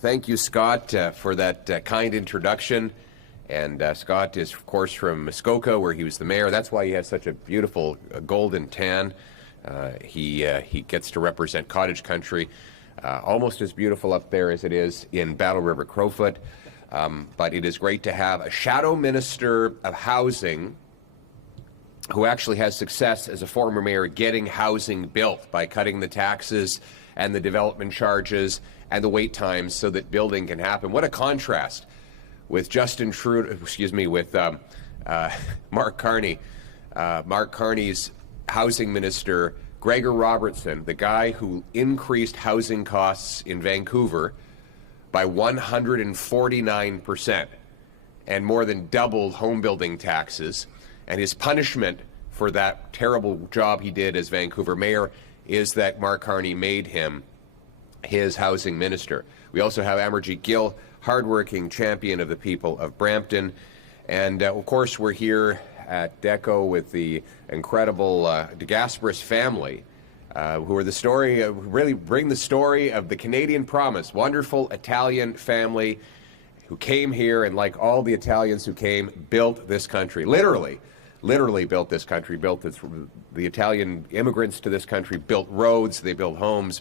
Thank you, Scott, for that kind introduction. And Scott is, of course, from Muskoka, where he was the mayor. That's why he has such a beautiful golden tan. He gets to represent cottage country, almost as beautiful up there as it is in Battle River Crowfoot. But it is great to have a shadow minister of housing who actually has success as a former mayor getting housing built by cutting the taxes and the development charges and the wait times so that building can happen. What a contrast with Justin Trudeau, with Mark Carney. Mark Carney's housing minister, Gregor Robertson, the guy who increased housing costs in Vancouver by 149% and more than doubled home building taxes. And his punishment for that terrible job he did as Vancouver mayor is that Mark Carney made him his housing minister. We also have Amarjeet Gill, hardworking champion of the people of Brampton. And of course, we're here at DECO with the incredible DeGasperis family, who are the story of, really bring the story of the Canadian Promise, wonderful Italian family who came here and, like all the Italians who came, built this country. Literally built this country, the Italian immigrants to this country built roads, they built homes,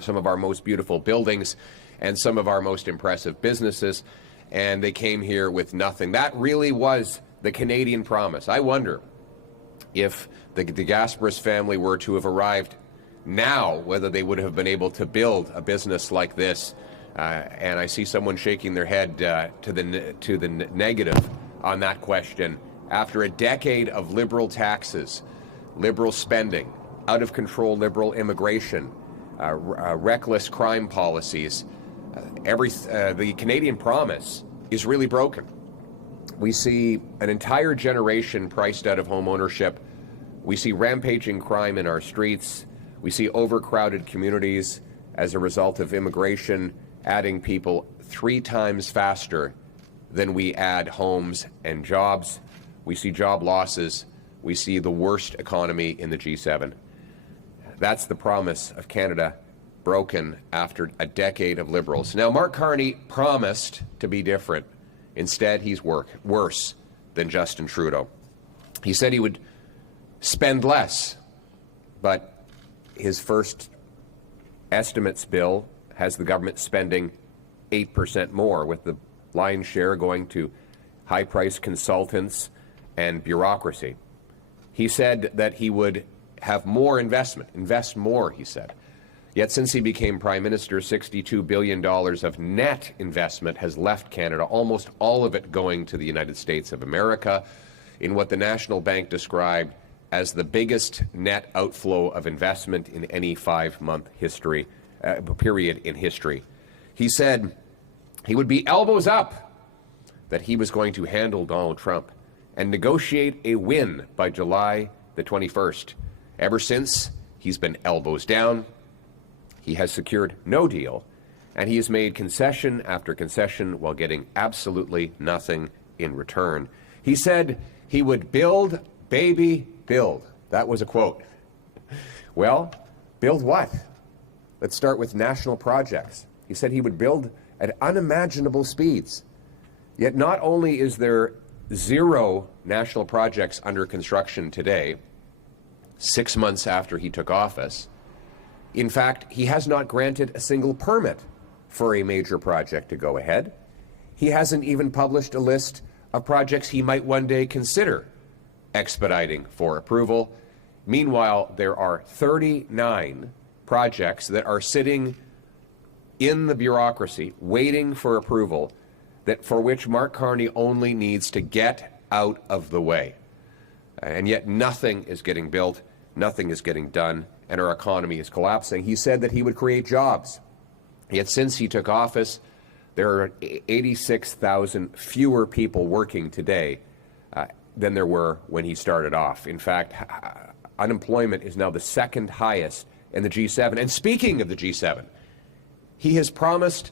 some of our most beautiful buildings, and some of our most impressive businesses, and they came here with nothing. That really was the Canadian Promise. I wonder if the DeGasperis family were to have arrived now, whether they would have been able to build a business like this. And I see someone shaking their head to the negative on that question. After a decade of liberal taxes, liberal spending, out-of-control liberal immigration, reckless crime policies, the Canadian Promise is really broken. We see an entire generation priced out of home ownership. We see rampaging crime in our streets. We see overcrowded communities as a result of immigration adding people 3 times faster than we add homes and jobs. We see job losses. We see the worst economy in the G7. That's the promise of Canada, broken after a decade of Liberals. Now, Mark Carney promised to be different. Instead, he's worse than Justin Trudeau. He said he would spend less, but his first estimates bill has the government spending 8% more, with the lion's share going to high-priced consultants and bureaucracy. He said that he would have more invest more, he said. Yet since he became Prime Minister, $62 billion of net investment has left Canada, almost all of it going to the United States of America, in what the National Bank described as the biggest net outflow of investment in any 5-month period in history. He said he would be elbows up, that he was going to handle Donald Trump and negotiate a win by July the 21st. Ever since, he's been elbows down. He has secured no deal, and he has made concession after concession while getting absolutely nothing in return. He said he would build, baby, build. That was a quote. Well, build what? Let's start with national projects. He said he would build at unimaginable speeds. Yet not only is there 0 national projects under construction today, 6 months after he took office, in fact, he has not granted a single permit for a major project to go ahead. He hasn't even published a list of projects he might one day consider expediting for approval. Meanwhile, there are 39 projects that are sitting in the bureaucracy waiting for approval, that for which Mark Carney only needs to get out of the way. And yet nothing is getting built, nothing is getting done, and our economy is collapsing. He said that he would create jobs. Yet since he took office, there are 86,000 fewer people working today than there were when he started off. In fact, unemployment is now the 2nd highest in the G7. And speaking of the G7, he has promised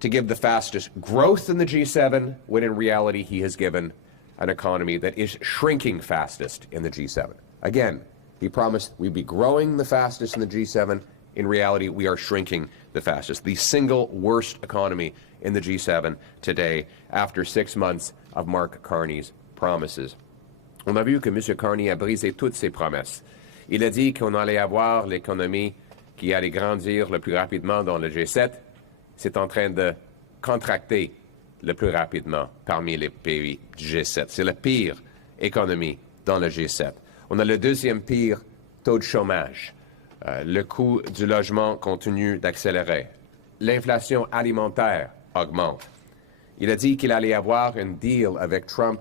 to give the fastest growth in the G7, when in reality he has given an economy that is shrinking fastest in the G7. Again, he promised we'd be growing the fastest in the G7. In reality, we are shrinking the fastest. The single worst economy in the G7 today after 6 months of Mark Carney's promises. On a vu que M. Carney a brisé toutes ses promesses. Il a dit qu'on allait avoir l'économie qui allait grandir le plus rapidement dans le G7. C'est en train de contracter le plus rapidement parmi les pays du G7. C'est la pire économie dans le G7. On a le deuxième pire taux de chômage. Le coût du logement continue d'accélérer. L'inflation alimentaire augmente. Il a dit qu'il allait avoir un deal avec Trump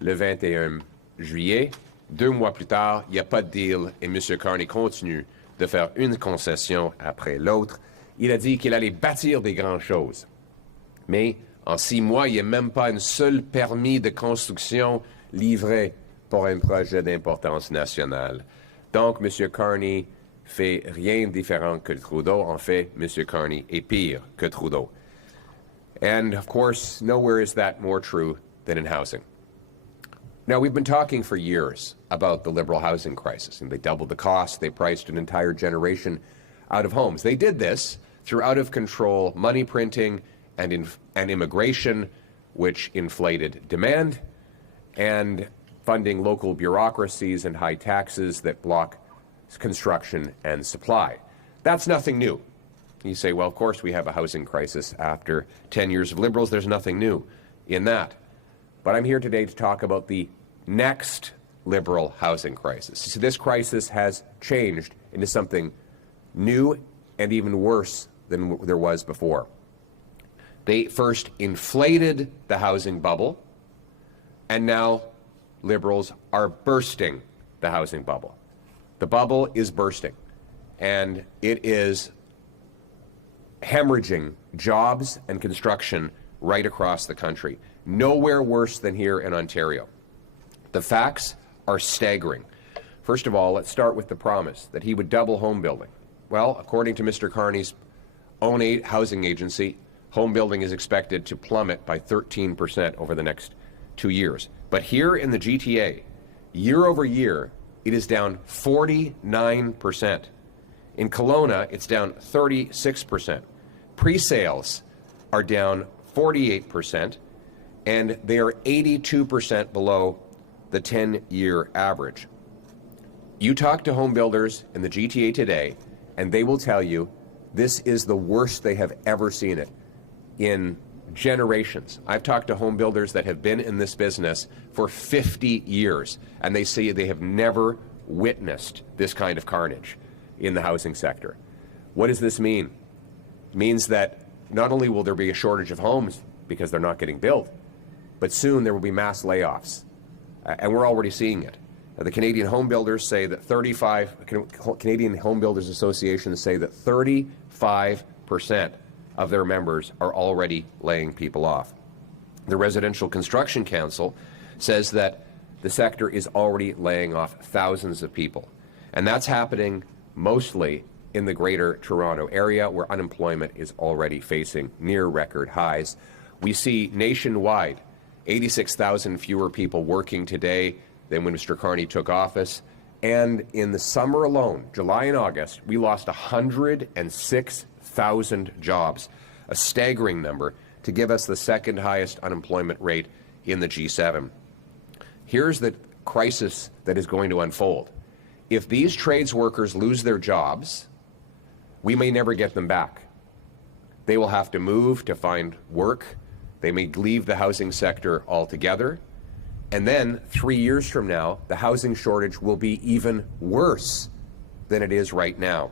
le 21 juillet. 2 mois plus tard, il n'y a pas de deal et M. Carney continue de faire une concession après l'autre. Il a dit qu'il allait bâtir des grandes choses. Mais en 6 mois, il n'y a même pas un seul permis de construction livré pour un projet d'importance nationale. Donc, M. Carney fait rien de différent que Trudeau. En fait, M. Carney est pire que Trudeau. And, of course, nowhere is that more true than in housing. Now, we've been talking for years about the Liberal housing crisis, and they doubled the cost. They priced an entire generation out of homes. They did this through out-of-control money printing and immigration, which inflated demand, and funding local bureaucracies and high taxes that block construction and supply. That's nothing new. You say, well, of course we have a housing crisis after 10 years of Liberals. There's nothing new in that. But I'm here today to talk about the next Liberal housing crisis. So this crisis has changed into something new and even worse than there was before. They first inflated the housing bubble, and now Liberals are bursting the housing bubble. The bubble is bursting, and it is hemorrhaging jobs and construction right across the country. Nowhere worse than here in Ontario. The facts are staggering. First of all, let's start with the promise that he would double home building. Well, according to Mr. Carney's own housing agency, home building is expected to plummet by 13% over the next 2 years. But here in the GTA, year over year, it is down 49%. In Kelowna, it's down 36%. Pre-sales are down 48%, and they are 82% below the 10-year average. You talk to home builders in the GTA today, and they will tell you this is the worst they have ever seen it in generations. I've talked to home builders that have been in this business for 50 years, and they say they have never witnessed this kind of carnage in the housing sector. What does this mean? It means that not only will there be a shortage of homes because they're not getting built, but soon there will be mass layoffs. And we're already seeing it. The Canadian Home Builders say that Canadian Home Builders Associations say that 35% of their members are already laying people off. The Residential Construction Council says that the sector is already laying off thousands of people. And that's happening mostly in the Greater Toronto Area, where unemployment is already facing near record highs. We see nationwide 86,000 fewer people working today than when Mr. Carney took office. And in the summer alone, July and August, we lost 106,000 jobs, a staggering number, to give us the second highest unemployment rate in the G7. Here's the crisis that is going to unfold. If these trades workers lose their jobs, we may never get them back. They will have to move to find work. They may leave the housing sector altogether. And then 3 years from now, the housing shortage will be even worse than it is right now.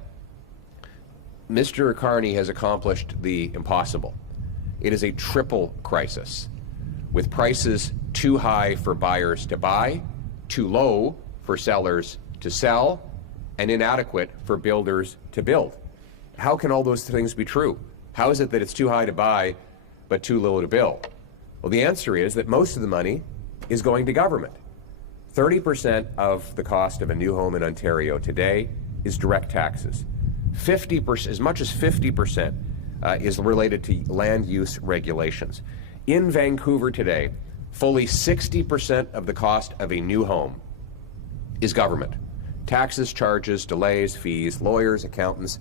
Mr. Carney has accomplished the impossible. It is a triple crisis, with prices too high for buyers to buy, too low for sellers to sell, and inadequate for builders to build. How can all those things be true? How is it that it's too high to buy but too low to build? Well, the answer is that most of the money is going to government. 30% of the cost of a new home in Ontario today is direct taxes. 50%, as much as 50%, is related to land use regulations. In Vancouver today, fully 60% of the cost of a new home is government. Taxes, charges, delays, fees, lawyers, accountants.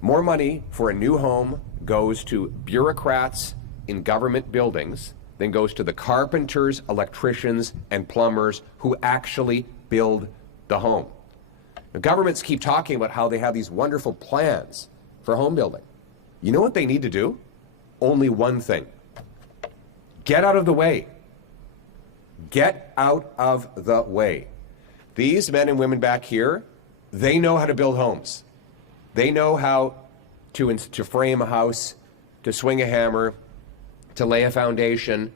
More money for a new home goes to bureaucrats in government buildings than goes to the carpenters, electricians, and plumbers who actually build the home. The governments keep talking about how they have these wonderful plans for home building. You know what they need to do? Only one thing. Get out of the way. Get out of the way. These men and women back here, they know how to build homes. They know how to frame a house, to swing a hammer, to lay a foundation,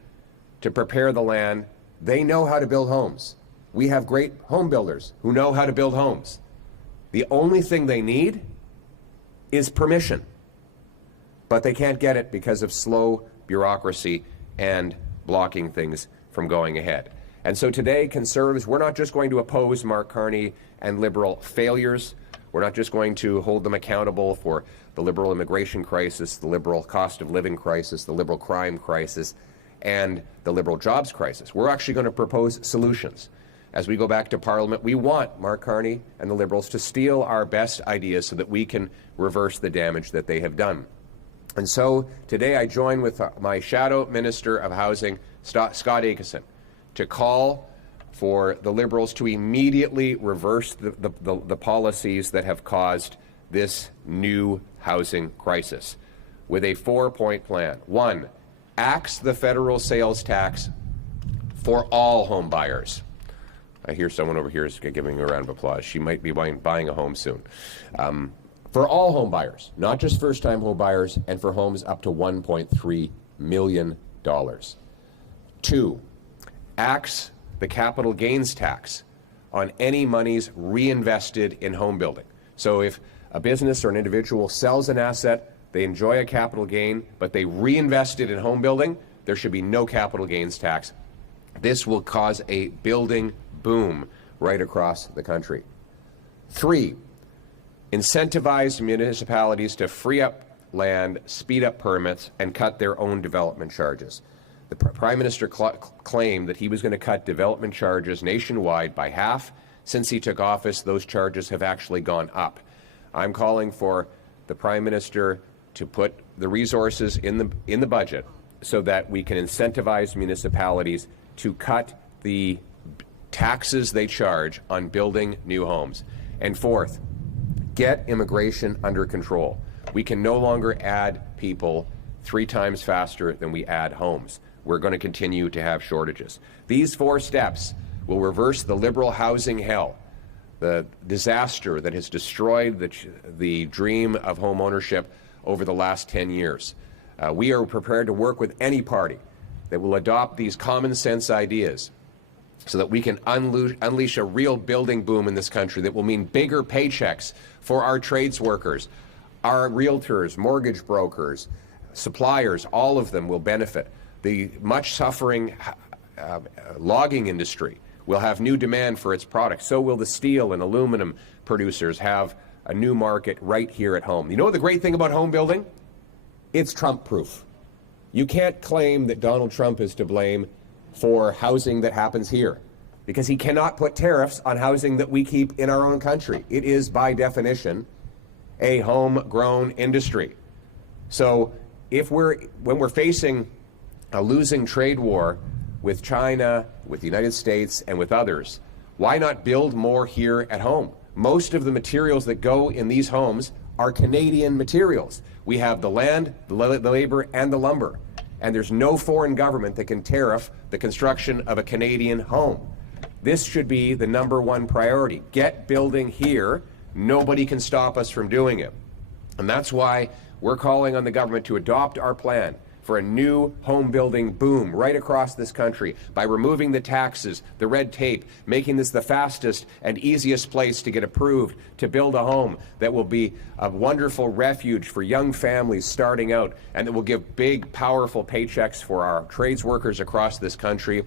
to prepare the land. They know how to build homes. We have great home builders who know how to build homes. The only thing they need is permission. But they can't get it because of slow bureaucracy and blocking things from going ahead. And so today, Conservatives, we're not just going to oppose Mark Carney and Liberal failures. We're not just going to hold them accountable for the Liberal immigration crisis, the Liberal cost of living crisis, the Liberal crime crisis, and the Liberal jobs crisis. We're actually going to propose solutions. As we go back to Parliament, we want Mark Carney and the Liberals to steal our best ideas so that we can reverse the damage that they have done. And so today I join with my Shadow Minister of Housing, Scott Aitchison, to call for the Liberals to immediately reverse the policies that have caused this new housing crisis with a 4-point plan. 1, axe the federal sales tax for all home buyers. I hear someone over here is giving a round of applause. She might be buying a home soon. For all home buyers, not just first-time home buyers, and for homes up to $1.3 million. 2, axe the capital gains tax on any monies reinvested in home building. So if a business or an individual sells an asset, they enjoy a capital gain, but they reinvest it in home building, there should be no capital gains tax. This will cause a building boom right across the country. 3, incentivize municipalities to free up land, speed up permits, and cut their own development charges. The Prime Minister claimed that he was going to cut development charges nationwide by half. Since he took office, those charges have actually gone up. I'm calling for the Prime Minister to put the resources in the budget so that we can incentivize municipalities to cut the taxes they charge on building new homes. And 4th, get immigration under control. We can no longer add people 3 times faster than we add homes. We're going to continue to have shortages. These 4 steps will reverse the Liberal housing hell, the disaster that has destroyed the dream of home ownership over the last 10 years. We are prepared to work with any party that will adopt these common sense ideas so that we can unleash a real building boom in this country that will mean bigger paychecks for our trades workers, our realtors, mortgage brokers, suppliers. All of them will benefit. The much suffering logging industry will have new demand for its products. So will the steel and aluminum producers have a new market right here at home. You know the great thing about home building? It's Trump-proof. You can't claim that Donald Trump is to blame for housing that happens here, because he cannot put tariffs on housing that we keep in our own country. It is, by definition, a homegrown industry. So when we're facing a losing trade war with China, with the United States, and with others, why not build more here at home? Most of the materials that go in these homes are Canadian materials. We have the land, the labor, and the lumber. And there's no foreign government that can tariff the construction of a Canadian home. This should be the #1 priority. Get building here. Nobody can stop us from doing it. And that's why we're calling on the government to adopt our plan for a new home building boom right across this country by removing the taxes, the red tape, making this the fastest and easiest place to get approved to build a home that will be a wonderful refuge for young families starting out, and that will give big, powerful paychecks for our trades workers across this country.